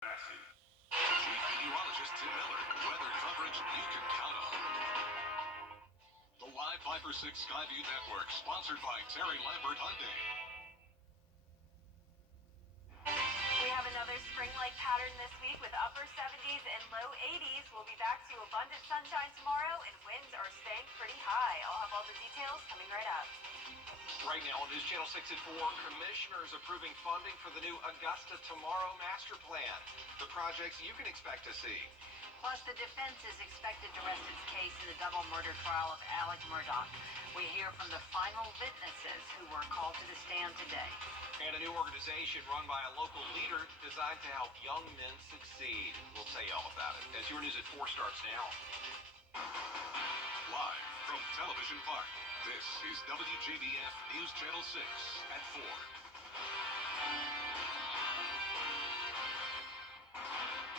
Massive. Chief Meteorologist Tim Miller. Weather coverage you can count on. The Live 5 or 6 Skyview Network, sponsored by Terry Lambert Hyundai. We have another spring-like pattern this week with upper 70s and low 80s. We'll be back to abundant sunshine tomorrow, and winds are staying pretty high. I'll have all the details coming right up. Right now on News Channel 6 at 4, commissioners approving funding for the new Augusta Tomorrow Master Plan. The projects you can expect to see. Plus, the defense is expected to rest its case in the double murder trial of Alec Murdaugh. We hear from the final witnesses who were called to the stand today. And a new organization run by a local leader designed to help young men succeed. We'll tell you all about it as your News at 4 starts now. Live from Television Park, this is WJBF News Channel 6 at 4.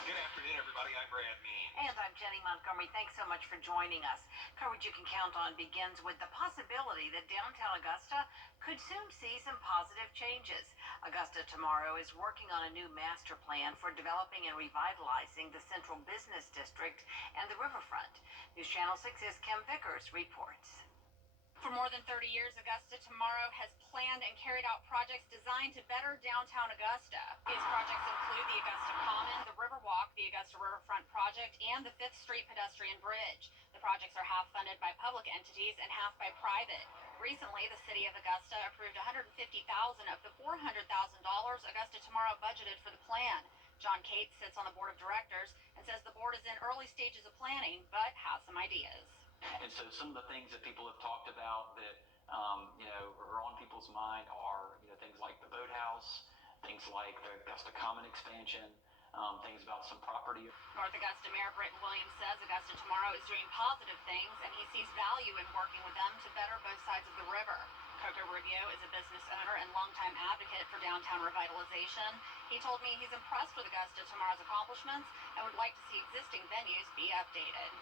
Good afternoon, everybody. I'm Brad Mean. And I'm Jenny Montgomery. Thanks so much for joining us. Coverage you can count on begins with the possibility that downtown Augusta could soon see some positive changes. Augusta Tomorrow is working on a new master plan for developing and revitalizing the central business district and the riverfront. News Channel 6's Kim Vickers reports. For more than 30 years, Augusta Tomorrow has planned and carried out projects designed to better downtown Augusta. These projects include the Augusta Common, the Riverwalk, the Augusta Riverfront Project, and the 5th Street Pedestrian Bridge. The projects are half funded by public entities and half by private. Recently, the city of Augusta approved $150,000 of the $400,000 Augusta Tomorrow budgeted for the plan. John Cates sits on the board of directors and says the board is in early stages of planning, but has some ideas. And so some of the things that people have talked about that, are on people's mind are, things like the boathouse, things like the Augusta Common expansion, things about some property. North Augusta Mayor Britton Williams says Augusta Tomorrow is doing positive things, and he sees value in working with them to better both sides of the river. Coco Rubio is a business owner and longtime advocate for downtown revitalization. He told me he's impressed with Augusta Tomorrow's accomplishments and would like to see existing venues be updated.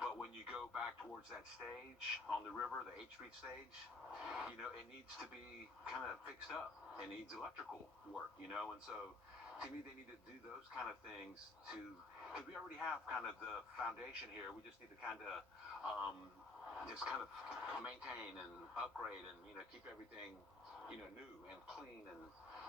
But when you go back towards that stage on the river, the 8th Street stage, it needs to be kind of fixed up. It needs electrical work, and so to me, they need to do those kind of things because we already have kind of the foundation here. We just need to kind of maintain and upgrade and, keep everything, new and clean and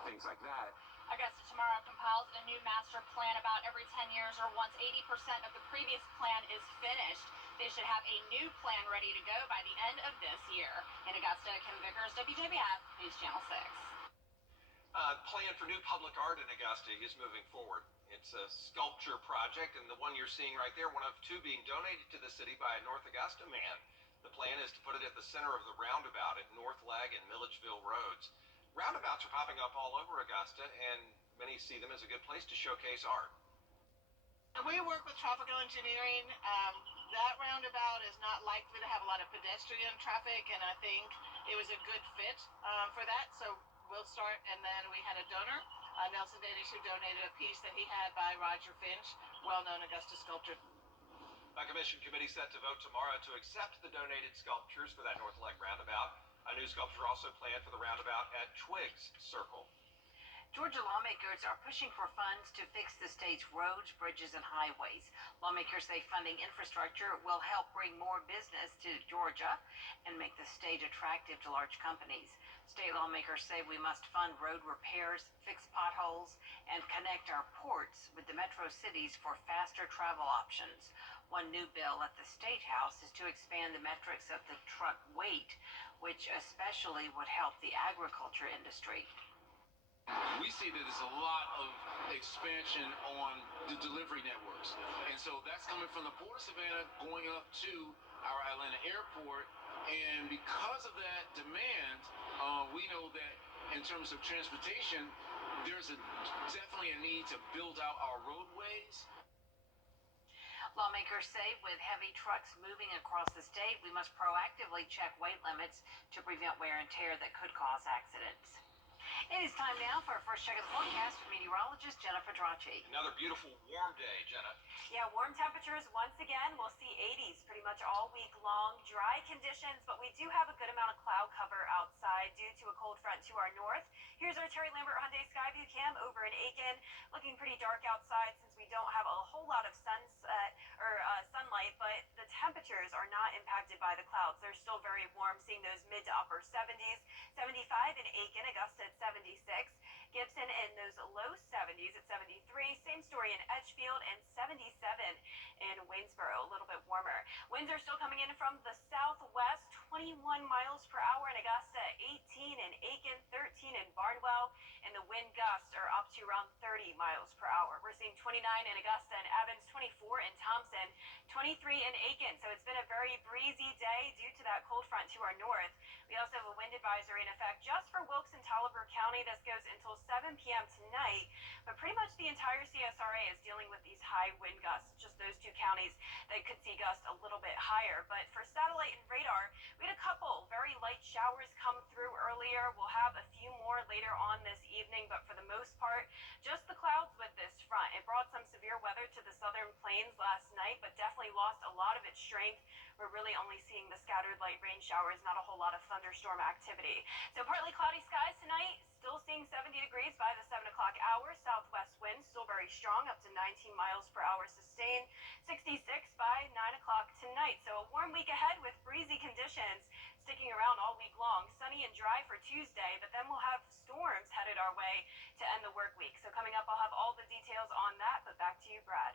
things like that. Augusta Tomorrow compiles a new master plan about every 10 years or once 80% of the previous plan is finished. They should have a new plan ready to go by the end of this year. In Augusta, Kim Vickers, WJBF News Channel 6. Plan for new public art in Augusta is moving forward. It's a sculpture project, and the one you're seeing right there, one of two being donated to the city by a North Augusta man. The plan is to put it at the center of the roundabout at North Leg and Milledgeville Roads. Roundabouts are popping up all over Augusta, and many see them as a good place to showcase art. We work with tropical engineering. That roundabout is not likely to have a lot of pedestrian traffic, and I think it was a good fit for that. So we'll start, and then we had a donor, Nelson Danish, who donated a piece that he had by Roger Finch, well-known Augusta sculptor. A commission committee set to vote tomorrow to accept the donated sculptures for that North Leg roundabout. A new sculpture also planned for the roundabout at Twiggs Circle. Georgia lawmakers are pushing for funds to fix the state's roads, bridges, and highways. Lawmakers say funding infrastructure will help bring more business to Georgia and make the state attractive to large companies. State lawmakers say we must fund road repairs, fix potholes, and connect our ports with the metro cities for faster travel options. One new bill at the State House is to expand the metrics of the truck weight, which especially would help the agriculture industry. We see that there's a lot of expansion on the delivery networks. And so that's coming from the Port of Savannah going up to our Atlanta airport. And because of that demand, we know that in terms of transportation, there's definitely a need to build out our roadways. Lawmakers say with heavy trucks moving across the state, we must proactively check weight limits to prevent wear and tear that could cause accidents. It is time now for our first check of the forecast with meteorologist Jennifer Dracci. Another beautiful warm day, Jenna. Yeah, warm temperatures once again. We'll see 80s pretty much all week long. Dry conditions, but we do have a good amount of cloud cover outside due to a cold front to our north. Here's our Terry Lambert Hyundai Skyview cam over in Aiken. Looking pretty dark outside since we don't have a whole lot of sunlight, but the temperatures are not impacted by the clouds. They're still very warm, seeing those mid to upper 70s. 75 in Aiken, Augusta at 76. Gibson in those low 70s at 73. Same story in Edgefield, and 77 in Waynesboro, a little bit warmer. Winds are still coming in from the southwest, 21 miles per hour in Augusta, 18 in Aiken, 13 in Barnwell, and the wind gusts are up to around 30 miles per hour. We're seeing 29 in Augusta and Evans, 24 in Thompson, 23 in Aiken. So it's been a very breezy day due to that cold front to our north. We also have a wind advisory in effect just for Wilkes and Taliaferro County. This goes until 7 p.m. tonight, but pretty much the entire CSRA is dealing with these high wind gusts. Just those two counties that could see gusts a little bit higher. But for satellite and radar, we had a couple very light showers come through earlier. We'll have a few more later on this evening, but for the most part, just the clouds with this front. It brought some severe weather to the southern plains last night, but definitely lost a lot of its strength. We're really only seeing the scattered light rain showers, not a whole lot of thunderstorm activity. So partly cloudy skies tonight, still seeing 70 degrees by the 7 o'clock hour. Southwest winds still very strong, up to 19 miles per hour sustained. 66 by 9 o'clock tonight. So a warm week ahead with breezy conditions sticking around all week long. Sunny and dry for Tuesday, but then we'll have storms headed our way to end the work week. So coming up, I'll have all the details on that, but back to you, Brad.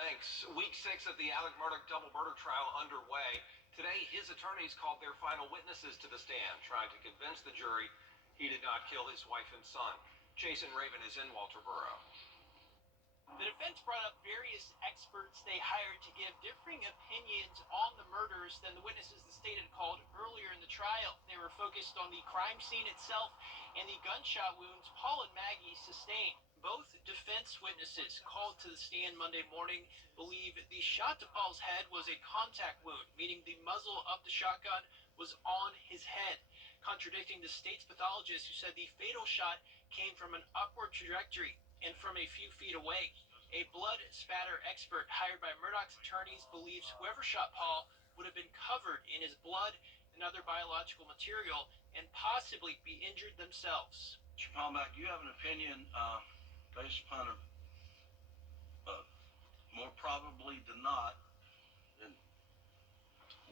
Thanks. Week 6 of the Alec Murdaugh double murder trial underway. Today, his attorneys called their final witnesses to the stand, trying to convince the jury he did not kill his wife and son. Jason Raven is in Walterboro. The defense brought up various experts they hired to give differing opinions on the murders than the witnesses the state had called earlier in the trial. They were focused on the crime scene itself and the gunshot wounds Paul and Maggie sustained. Both defense witnesses called to the stand Monday morning believe the shot to Paul's head was a contact wound, meaning the muzzle of the shotgun was on his head, contradicting the state's pathologist who said the fatal shot came from an upward trajectory and from a few feet away. A blood spatter expert hired by Murdaugh's attorneys believes whoever shot Paul would have been covered in his blood and other biological material and possibly be injured themselves. Mr. Palmbach, do you have an opinion based upon more probably than not in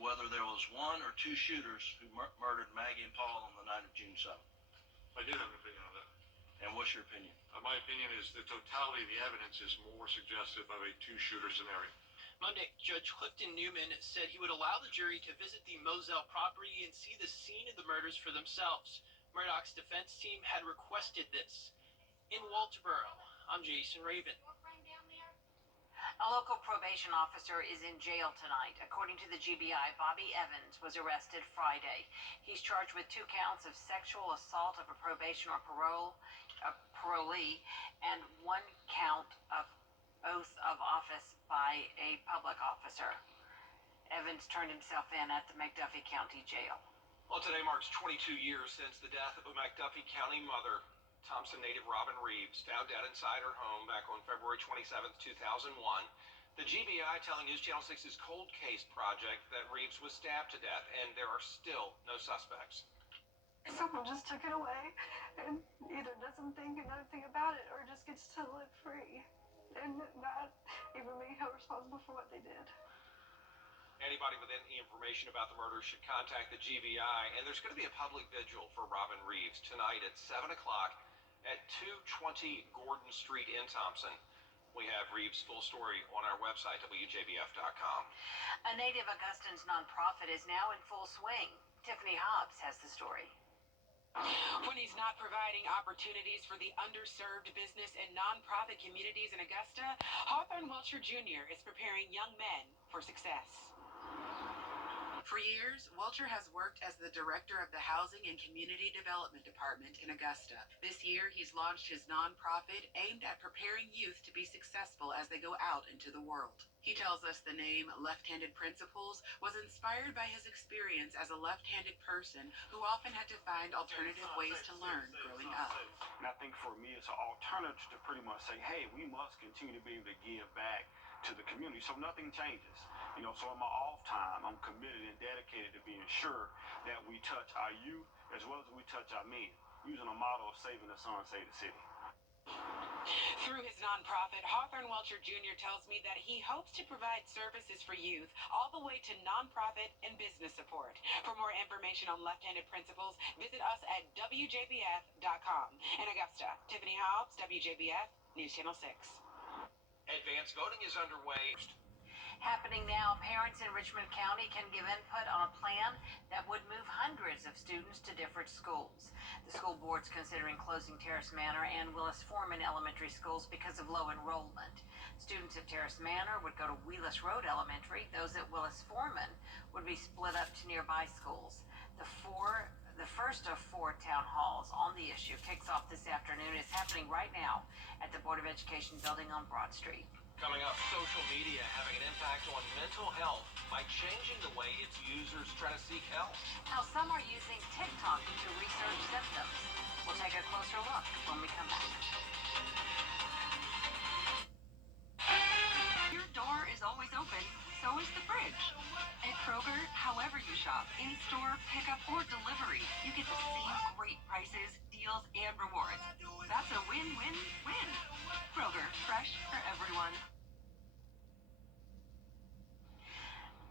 whether there was one or two shooters who murdered Maggie and Paul on the night of June 7th? I do have an opinion on that. And what's your opinion? My opinion is the totality of the evidence is more suggestive of a two-shooter scenario. Monday, Judge Clifton Newman said he would allow the jury to visit the Moselle property and see the scene of the murders for themselves. Murdaugh's defense team had requested this. In Walterboro, I'm Jason Raven. A local probation officer is in jail tonight. According to the GBI, Bobby Evans was arrested Friday. He's charged with 2 counts of sexual assault of a probation or parolee, and 1 count of oath of office by a public officer. Evans turned himself in at the McDuffie County Jail. Well, today marks 22 years since the death of a McDuffie County mother, Thompson native Robin Reeves, found dead inside her home back on February 27, 2001. The GBI telling News Channel 6's Cold Case Project that Reeves was stabbed to death, and there are still no suspects. Someone just took it away and either doesn't think anything about it or just gets to live free and not even being held responsible for what they did. Anybody with any information about the murder should contact the GBI, and there's going to be a public vigil for Robin Reeves tonight at 7 o'clock at 220 Gordon Street in Thompson. We have Reeves' full story on our website, Wjbf.com. A native Augustans nonprofit is now in full swing. Tiffany Hobbs has the story. When he's not providing opportunities for the underserved business and nonprofit communities in Augusta, Hawthorne Welcher Jr. is preparing young men for success. For years, Welcher has worked as the director of the Housing and Community Development Department in Augusta. This year, he's launched his nonprofit aimed at preparing youth to be successful as they go out into the world. He tells us the name Left-Handed Principles was inspired by his experience as a left-handed person who often had to find alternative ways to learn growing up. And I think for me, it's an alternative to pretty much say, hey, we must continue to be able to give back to the community so nothing changes. You know, so in my off time, I'm committed and dedicated to being sure that we touch our youth as well as we touch our men, using a model of saving the son, save the city. Through his nonprofit, Hawthorne Welcher Jr. tells me that he hopes to provide services for youth all the way to nonprofit and business support. For more information on Left-Handed Principles, visit us at wjbf.com. In Augusta, Tiffany Hobbs, WJBF, News Channel 6. Advanced voting is underway. Happening now, parents in Richmond County can give input on a plan that would move hundreds of students to different schools. The school board's considering closing Terrace Manor and Willis Foreman elementary schools because of low enrollment. Students at Terrace Manor would go to Wheelus Road Elementary. Those at Willis Foreman would be split up to nearby schools. The first of 4 town halls on the issue kicks off this afternoon. It's happening right now at the Board of Education building on Broad Street. Coming up, social media having an impact on mental health by changing the way its users try to seek help. How some are using TikTok to research symptoms. We'll take a closer look when we come back. Your door is always open, so is the fridge. At Kroger, however you shop, in-store, pickup, or delivery, you get the same great prices, deals, and rewards. That's a win-win-win. Kroger, fresh for everyone.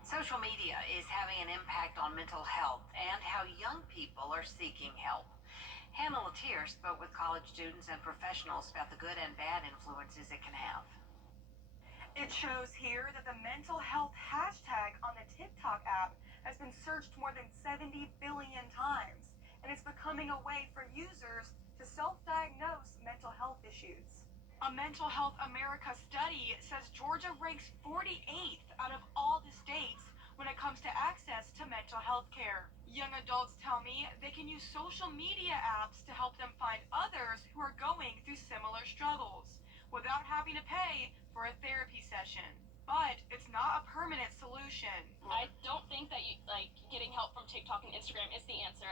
Social media is having an impact on mental health and how young people are seeking help. Hannah Latier spoke with college students and professionals about the good and bad influences it can have. It shows here that the mental health hashtag on the TikTok app has been searched more than 70 billion times, and it's becoming a way for users to self-diagnose mental health issues. A Mental Health America study says Georgia ranks 48th out of all the states when it comes to access to mental health care. Young adults tell me they can use social media apps to help them find others who are going through similar struggles without having to pay for a therapy session. But it's not a permanent solution. I don't think that getting help from TikTok and Instagram is the answer.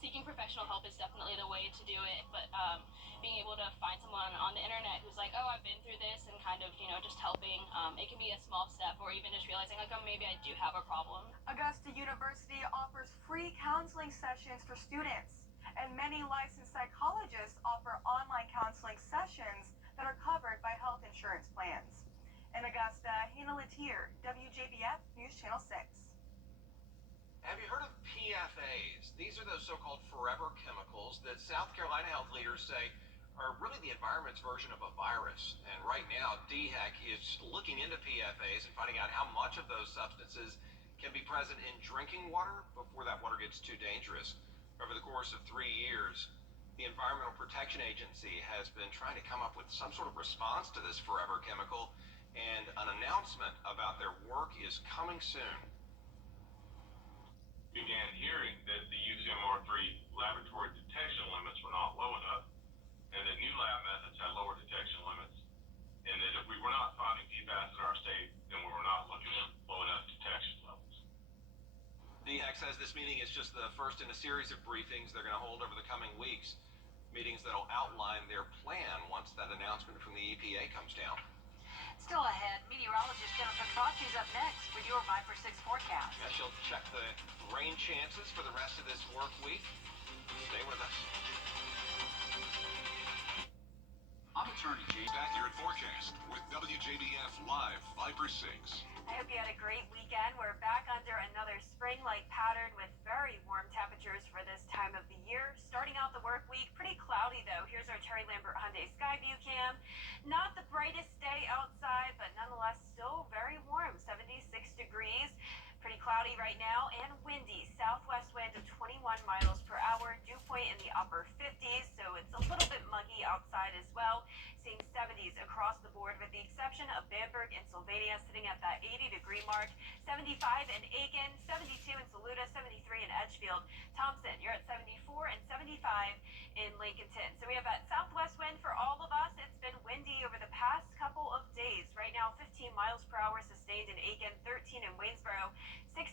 Seeking professional help is definitely the way to do it, but being able to find someone on the internet who's like, oh, I've been through this, and kind of, just helping, it can be a small step, or even just realizing, like, oh, maybe I do have a problem. Augusta University offers free counseling sessions for students, and many licensed psychologists offer online counseling sessions that are covered by health insurance plans. In Augusta, Hannah Latier, WJBF News Channel 6. Have you heard of PFAs? These are those so-called forever chemicals that South Carolina health leaders say are really the environment's version of a virus. And right now, DHEC is looking into PFAs and finding out how much of those substances can be present in drinking water before that water gets too dangerous. Over the course of 3 years, the Environmental Protection Agency has been trying to come up with some sort of response to this forever chemical, and an announcement about their work is coming soon. Began hearing that the UCMR3 laboratory detection limits were not low enough, and that new lab methods had lower detection limits, and that if we were not finding PFAS in our state, then we were not looking at low enough detection levels. DHEC says this meeting is just the first in a series of briefings they're going to hold over the coming weeks, meetings that'll outline their plan once that announcement from the EPA comes down. Still ahead, meteorologist Jennifer Crotchy is up next with your 5 for 6 forecast. Yeah, she'll check the rain chances for the rest of this work week. Stay with us. I'm Attorney James. Accurate forecast with WJBF Live 5 for 6. I hope you had a great weekend. We're back under another spring-like pattern with very warm temperatures for this time of the year. Starting out the work week, pretty cloudy though. Here's our Terry Lambert Hyundai Sky View cam. Not the brightest day outside, but nonetheless still very warm, 76 degrees. Pretty cloudy right now and windy. Southwest winds of 21 miles per hour. Dew point in the upper 50s, so it's a little bit muggy outside as well. Seeing 70s across the board with the exception of Bamberg and Sylvania sitting at that 80-degree mark. 75 in Aiken, 72 in Saluda, 73 in Edgefield. Thompson, you're at 74 and 75 in Lincolnton. So we have that southwest wind for all of us. It's been windy over the past couple of days. Right now, 15 miles per hour sustained in Aiken, 13 in Waynesboro, 16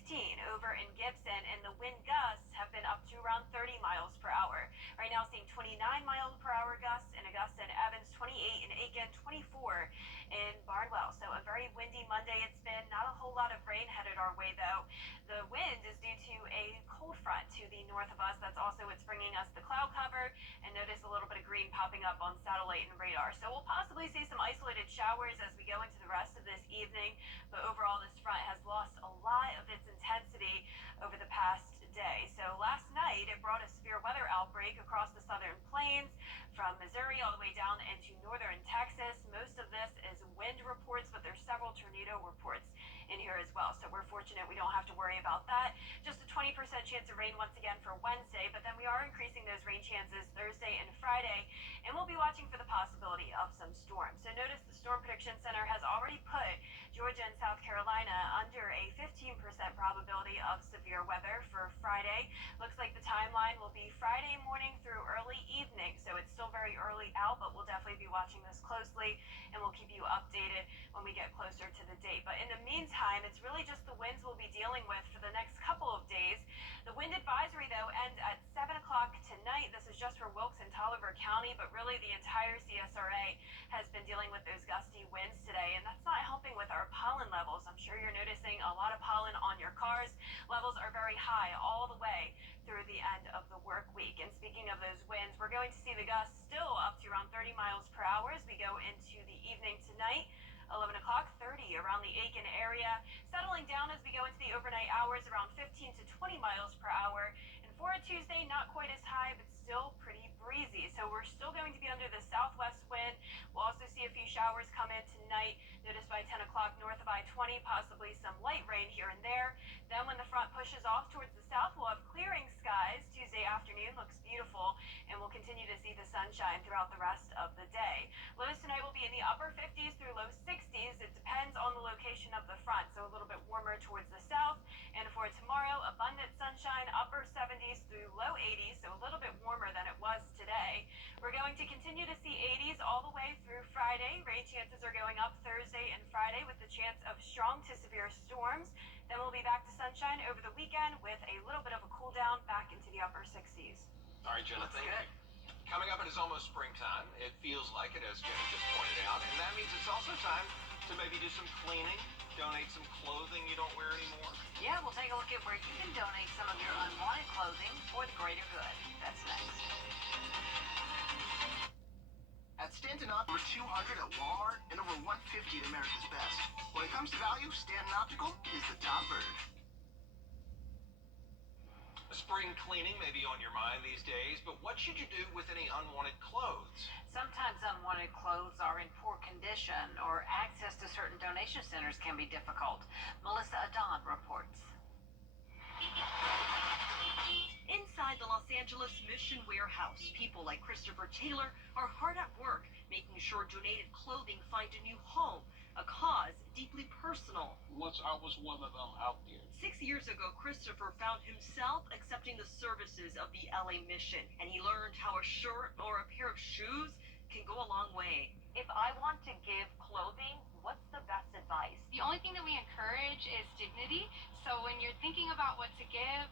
over in Gibson, and the wind gusts have been up to around 30 miles per hour. Right now seeing 29 mile per hour gusts in Augusta and Evans, 28 in Aiken, 24 in Barnwell. So a very windy Monday it's been. Not a whole lot of rain headed our way though. The wind is due to a cold front to the north of us. That's also what's bringing us the cloud cover, and notice a little bit of green popping up on satellite and radar. So we'll possibly see some isolated showers as we go into the rest of this evening, but overall this front has lost a lot of its intensity over the past day. So last night it brought a severe weather outbreak across the southern plains from Missouri all the way down into northern Texas. Most of this is wind reports, but there's several tornado reports in here as well. So we're fortunate we don't have to worry about that. Just a 20% chance of rain once again for Wednesday, but then we are increasing those rain chances Thursday and Friday, and we'll be watching for the possibility of some storms. So notice the Storm Prediction Center has already put Georgia and South Carolina under a 15% probability of severe weather for Friday. Looks like the timeline will be Friday morning through early evening, so it's still very early out, but we'll definitely be watching this closely, and we'll keep you updated when we get closer to the date. But in the meantime, it's really just the winds we'll be dealing with for the next couple of days. The wind advisory, though, ends at 7 o'clock tonight. This is just for Wilkes and Taliaferro County, but really the entire CSRA has been dealing with those gusty winds today, and that's not helping with our pollen levels. I'm sure you're noticing a lot of pollen on your cars. Levels are very high all the way through the end of the work week. And speaking of those winds, we're going to see the gusts still up to around 30 miles per hour as we go into the evening tonight. 11 o'clock, 30 around the Aiken area. Settling down as we go into the overnight hours, around 15 to 20 miles per hour. And for a Tuesday, not quite as high, but still pretty breezy. So we're still going to be under the southwest wind. We'll also see a few showers come in tonight. Notice by 10 o'clock north of I-20, possibly some light rain here and there. Then when the front pushes off towards the south, we'll have clearing skies. Tuesday afternoon looks beautiful, and we'll continue to see the sunshine throughout the rest of the day. Lows tonight will be in the upper 50s through low 60s. It depends on the location of the front, so a little bit warmer towards the south. And for tomorrow, abundant sunshine, upper 70s through low 80s, so a little bit warmer than it was today. We're going to continue to see 80s all the way through Friday. Rain chances are going up Thursday and Friday with the chance of strong to severe storms. Then we'll be back to sunshine over the weekend with a little bit of a cool down back into the upper 60s. All right, Jenna, thank you. Coming up, it is almost springtime. It feels like it, as Jenna just pointed out, and that means it's also time to maybe do some cleaning, donate some clothing you don't wear anymore. Yeah, we'll take a look at where you can donate some of your unwanted clothing for the greater good. That's next. At Stanton Optical, 200 at Walmart and over 150 at America's Best. When it comes to value, Stanton Optical is the top bird. Spring cleaning may be on your mind these days, but what should you do with any unwanted clothes? Sometimes unwanted clothes are in poor condition, or access to certain donation centers can be difficult. Melissa Adon reports. Inside the Los Angeles Mission Warehouse, people like Christopher Taylor are hard at work, making sure donated clothing find a new home, a cause deeply personal. Once I was one of them out there. 6 years ago, Christopher found himself accepting the services of the LA Mission, and he learned how a shirt or a pair of shoes can go a long way. If I want to give clothing, what's the best advice? The only thing that we encourage is dignity. So when you're thinking about what to give,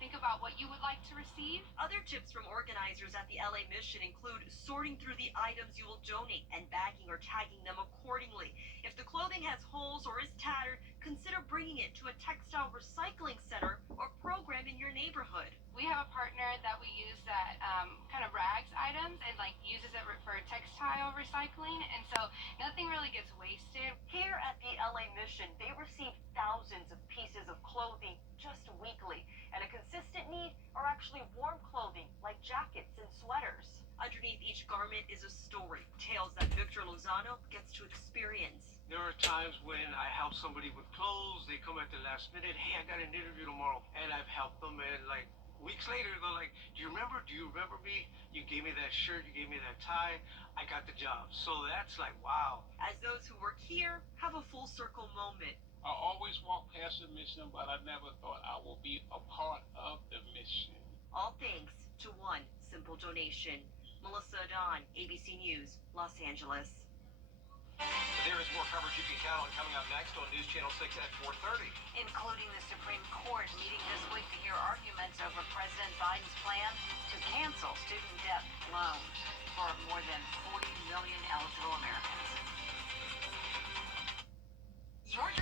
think about what you would like to receive. Other tips from organizers at the LA Mission include sorting through the items you will donate and bagging or tagging them accordingly. If the clothing has holes or is tattered, consider bringing it to a textile recycling center or program in your neighborhood. We have a partner that we use that kind of rags items and uses it for textile recycling, and so nothing really gets wasted. Here at the LA Mission, they receive thousands of pieces of clothing just weekly, and a consistent need are actually warm clothing like jackets and sweaters. Underneath each garment is a story, tales that Victor Lozano gets to experience. There are times when I help somebody with clothes, they come at the last minute, hey, I got an interview tomorrow, and I've helped them, and weeks later, they're like, do you remember me? You gave me that shirt, you gave me that tie, I got the job. So that's like, wow. As those who work here have a full circle moment. I always walk past the mission, but I never thought I would be a part of the mission. All thanks to one simple donation. Melissa Adon, ABC News, Los Angeles. The There is more coverage you can count on coming up next on News Channel 6 at 4:30. Including the Supreme Court meeting this week to hear arguments over President Biden's plan to cancel student debt loans for more than 40 million eligible Americans. Your dream